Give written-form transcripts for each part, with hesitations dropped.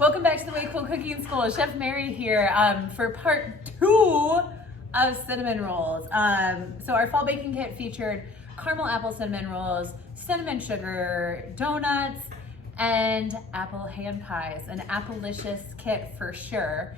Welcome back to the Way Cool Cooking School. Chef Mary here for part 2 of cinnamon rolls. So our fall baking kit featured caramel apple cinnamon rolls, cinnamon sugar donuts, and apple hand pies. An Applicious kit for sure.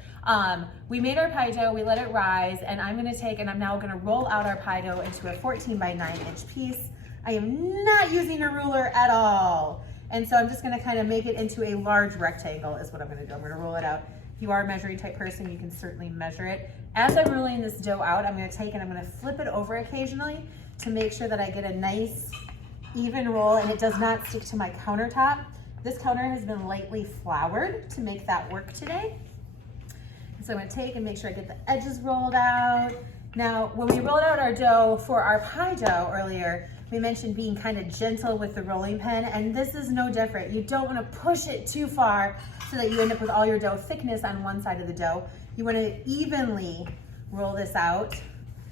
We made our pie dough, we let it rise, and I'm now gonna roll out our pie dough into a 14 by 9 inch piece. I am not using a ruler at all. And so I'm just gonna kind of make it into a large rectangle is what I'm gonna do. I'm gonna roll it out. If you are a measuring type person, you can certainly measure it. As I'm rolling this dough out, I'm gonna take and I'm gonna flip it over occasionally to make sure that I get a nice even roll and it does not stick to my countertop. This counter has been lightly floured to make that work today. So I'm gonna take and make sure I get the edges rolled out. Now, when we rolled out our dough for our pie dough earlier, we mentioned being kind of gentle with the rolling pin, and this is no different. You don't want to push it too far so that you end up with all your dough thickness on one side of the dough. You want to evenly roll this out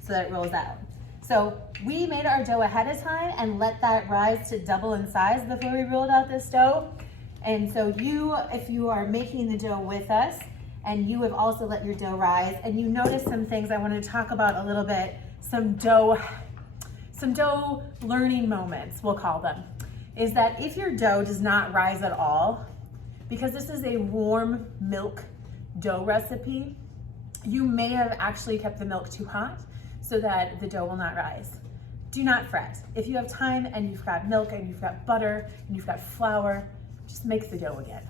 so that it rolls out. So we made our dough ahead of time and let that rise to double in size before we rolled out this dough. And so if you are making the dough with us and you have also let your dough rise and you notice some things I want to talk about a little bit, some dough learning moments, we'll call them, is that if your dough does not rise at all, because this is a warm milk dough recipe, you may have actually kept the milk too hot so that the dough will not rise. Do not fret. If you have time and you've got milk and you've got butter and you've got flour, just make the dough again.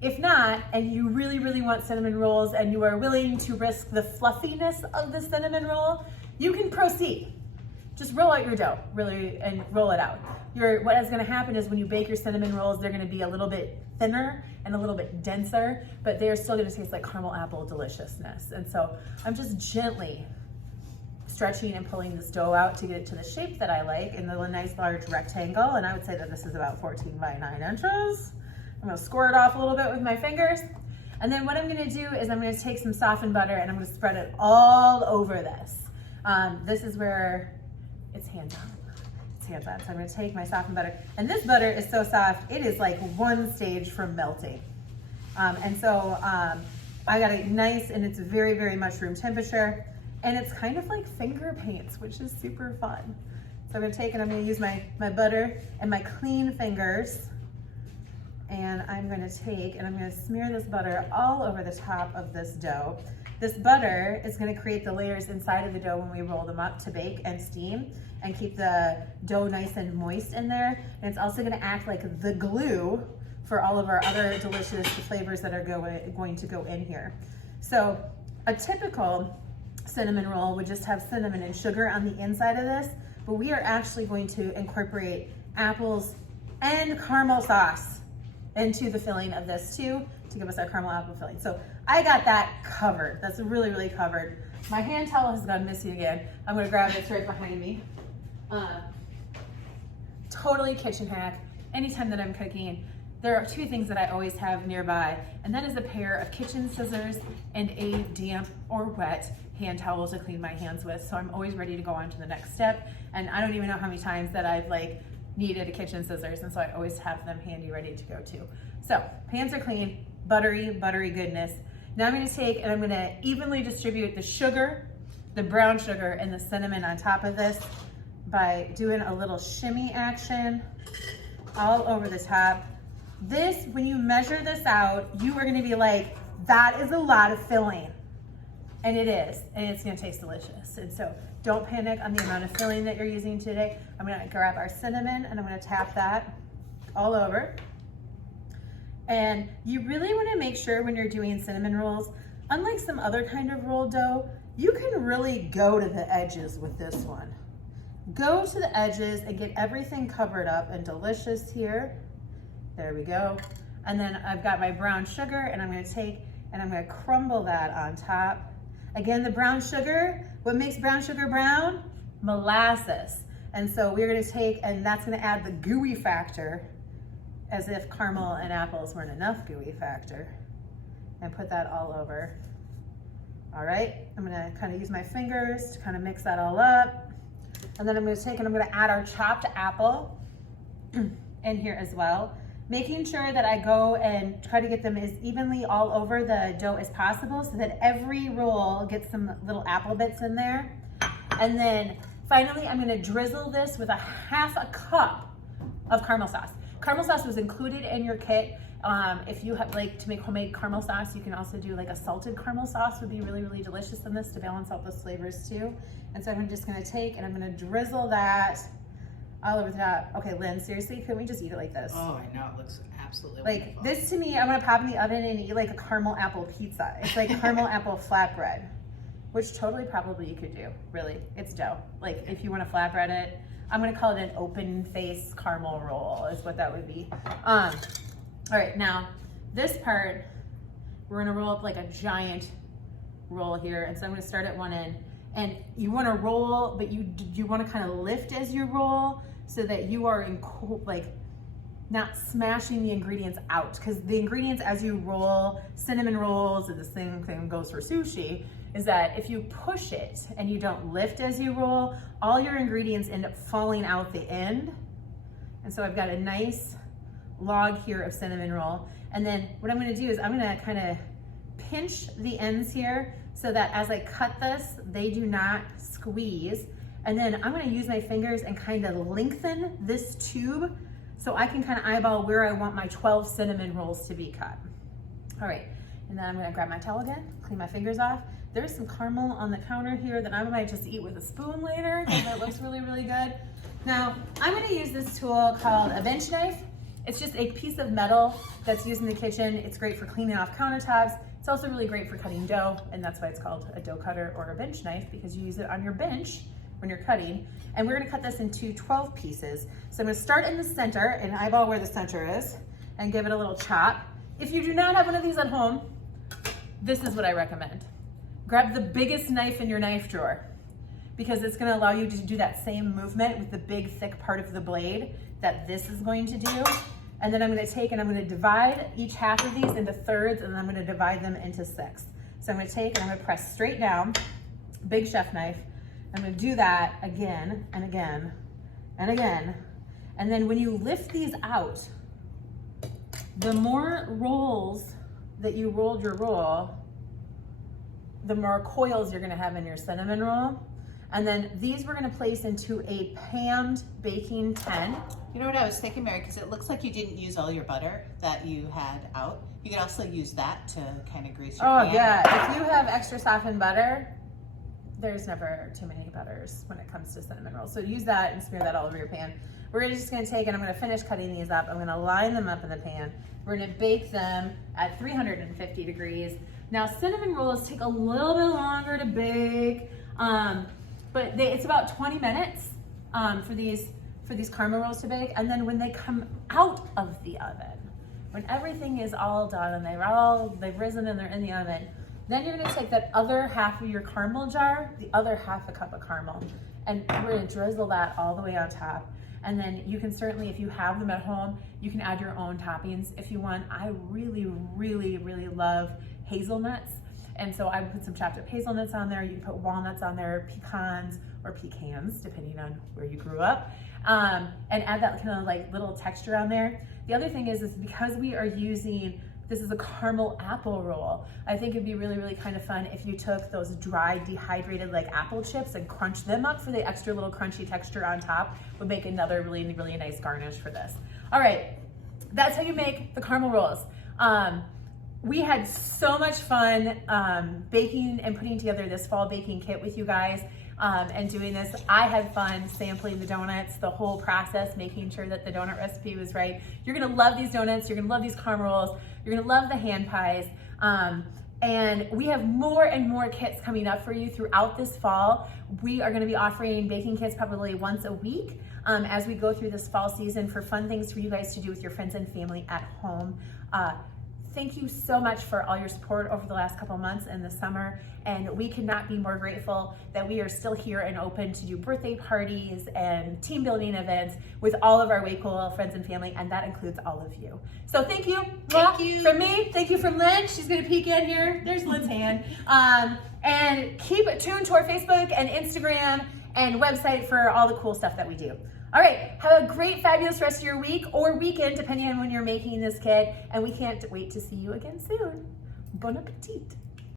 If not, and you really, really want cinnamon rolls and you are willing to risk the fluffiness of the cinnamon roll, you can proceed. Just roll out your dough, really, and roll it out. What is gonna happen is when you bake your cinnamon rolls, they're gonna be a little bit thinner and a little bit denser, but they're still gonna taste like caramel apple deliciousness. And so I'm just gently stretching and pulling this dough out to get it to the shape that I like in the nice large rectangle. And I would say that this is about 14 by 9 inches. I'm gonna score it off a little bit with my fingers. And then what I'm gonna do is I'm gonna take some softened butter and I'm gonna spread it all over this. This is where it's hands-on. It's hands-on. So I'm gonna take my softened butter. And this butter is so soft, it is like one stage from melting. I got it nice and it's very, very much room temperature. And it's kind of like finger paints, which is super fun. So I'm gonna take and I'm gonna use my butter and my clean fingers. And I'm gonna take and I'm gonna smear this butter all over the top of this dough. This butter is gonna create the layers inside of the dough when we roll them up to bake and steam and keep the dough nice and moist in there. And it's also gonna act like the glue for all of our other delicious flavors that are going to go in here. So a typical cinnamon roll would just have cinnamon and sugar on the inside of this, but we are actually going to incorporate apples and caramel sauce into the filling of this too, to give us our caramel apple filling. So I got that covered. That's really, really covered. My hand towel has gone missing again. I'm gonna grab it, it's right behind me. Totally kitchen hack. Anytime that I'm cooking, there are 2 things that I always have nearby, and that is a pair of kitchen scissors and a damp or wet hand towel to clean my hands with. So I'm always ready to go on to the next step. And I don't even know how many times that I've needed a kitchen scissors, and so I always have them handy, ready to go to. So pans are clean, buttery goodness. Now I'm gonna take and I'm gonna evenly distribute the sugar, the brown sugar, and the cinnamon on top of this by doing a little shimmy action all over the top. This, when you measure this out, you are gonna be like, that is a lot of filling. And it is, and it's gonna taste delicious. And so don't panic on the amount of filling that you're using today. I'm gonna grab our cinnamon and I'm gonna tap that all over. And you really wanna make sure when you're doing cinnamon rolls, unlike some other kind of rolled dough, you can really go to the edges with this one. Go to the edges and get everything covered up and delicious here. There we go. And then I've got my brown sugar and I'm gonna take and I'm gonna crumble that on top. Again, the brown sugar, what makes brown sugar brown? Molasses. And so we're gonna take, and that's gonna add the gooey factor, as if caramel and apples weren't enough gooey factor, and put that all over. All right, I'm gonna kind of use my fingers to kind of mix that all up. And then I'm gonna take and I'm gonna add our chopped apple in here as well. making sure that I go and try to get them as evenly all over the dough as possible so that every roll gets some little apple bits in there. And then finally, I'm gonna drizzle this with a half a cup of caramel sauce. Caramel sauce was included in your kit. If you like to make homemade caramel sauce, you can also do like a salted caramel sauce would be really, really delicious in this to balance out those flavors too. And so I'm just gonna take and I'm gonna drizzle that all over the top. Okay, Lynn, seriously, couldn't we just eat it like this? Oh, I know, it looks absolutely like wonderful. This to me, I'm gonna pop in the oven and eat like a caramel apple pizza. It's like caramel apple flatbread, which totally probably you could do, really. It's dough. Like if you wanna flatbread it, I'm gonna call it an open face caramel roll is what that would be. All right, now this part, we're gonna roll up like a giant roll here. And so I'm gonna start at one end. And you wanna roll, but you wanna kind of lift as you roll so that you are in like not smashing the ingredients out. Because the ingredients as you roll, cinnamon rolls, and the same thing goes for sushi, is that if you push it and you don't lift as you roll, all your ingredients end up falling out the end. And so I've got a nice log here of cinnamon roll. And then what I'm gonna do is I'm gonna kind of pinch the ends here so that as I cut this, they do not squeeze. And then I'm gonna use my fingers and kind of lengthen this tube so I can kind of eyeball where I want my 12 cinnamon rolls to be cut. All right, and then I'm gonna grab my towel again, clean my fingers off. There's some caramel on the counter here that I might just eat with a spoon later because it looks really, really good. Now, I'm gonna use this tool called a bench knife. It's just a piece of metal that's used in the kitchen. It's great for cleaning off countertops. It's also really great for cutting dough, and that's why it's called a dough cutter or a bench knife, because you use it on your bench when you're cutting. And we're gonna cut this into 12 pieces. So I'm gonna start in the center and eyeball where the center is and give it a little chop. If you do not have one of these at home, this is what I recommend. Grab the biggest knife in your knife drawer because it's gonna allow you to do that same movement with the big thick part of the blade that this is going to do. And then I'm gonna take and I'm gonna divide each half of these into thirds, and then I'm gonna divide them into 6. So I'm gonna take and I'm gonna press straight down, big chef knife. I'm gonna do that again and again and again. And then when you lift these out, the more rolls that you rolled your roll, the more coils you're gonna have in your cinnamon roll. And then these we're gonna place into a panned baking tin. You know what I was thinking, Mary, because it looks like you didn't use all your butter that you had out. You could also use that to kind of grease your pan. Oh yeah, if you have extra softened butter, there's never too many butters when it comes to cinnamon rolls. So use that and smear that all over your pan. We're just gonna take and I'm gonna finish cutting these up. I'm gonna line them up in the pan. We're gonna bake them at 350 degrees. Now cinnamon rolls take a little bit longer to bake, but it's about 20 minutes for these caramel rolls to bake. And then when they come out of the oven, when everything is all done and they've risen and they're in the oven, then you're gonna take that other half of your caramel jar, the other half a cup of caramel, and we're gonna drizzle that all the way on top. And then you can certainly, if you have them at home, you can add your own toppings if you want. I really, really, really love hazelnuts. And so I would put some chopped up hazelnuts on there. You can put walnuts on there, pecans or pecans, depending on where you grew up. And add that kind of like little texture on there. The other thing is because we are using, this is a caramel apple roll, I think it'd be really, really kind of fun if you took those dry, dehydrated like apple chips and crunched them up for the extra little crunchy texture on top. Would make another really, really nice garnish for this. All right, that's how you make the caramel rolls. We had so much fun baking and putting together this fall baking kit with you guys and doing this. I had fun sampling the donuts, the whole process, making sure that the donut recipe was right. You're gonna love these donuts, you're gonna love these caramel rolls, you're gonna love the hand pies. And we have more and more kits coming up for you throughout this fall. We are gonna be offering baking kits probably once a week as we go through this fall season for fun things for you guys to do with your friends and family at home. Thank you so much for all your support over the last couple months in the summer. And we could not be more grateful that we are still here and open to do birthday parties and team building events with all of our Way Cool friends and family, and that includes all of you. So thank you. Thank you. From me, thank you from Lynn. She's gonna peek in here. There's Lynn's hand. And keep tuned to our Facebook and Instagram and website for all the cool stuff that we do. All right, have a great, fabulous rest of your week or weekend, depending on when you're making this kit. And we can't wait to see you again soon. Bon appetit.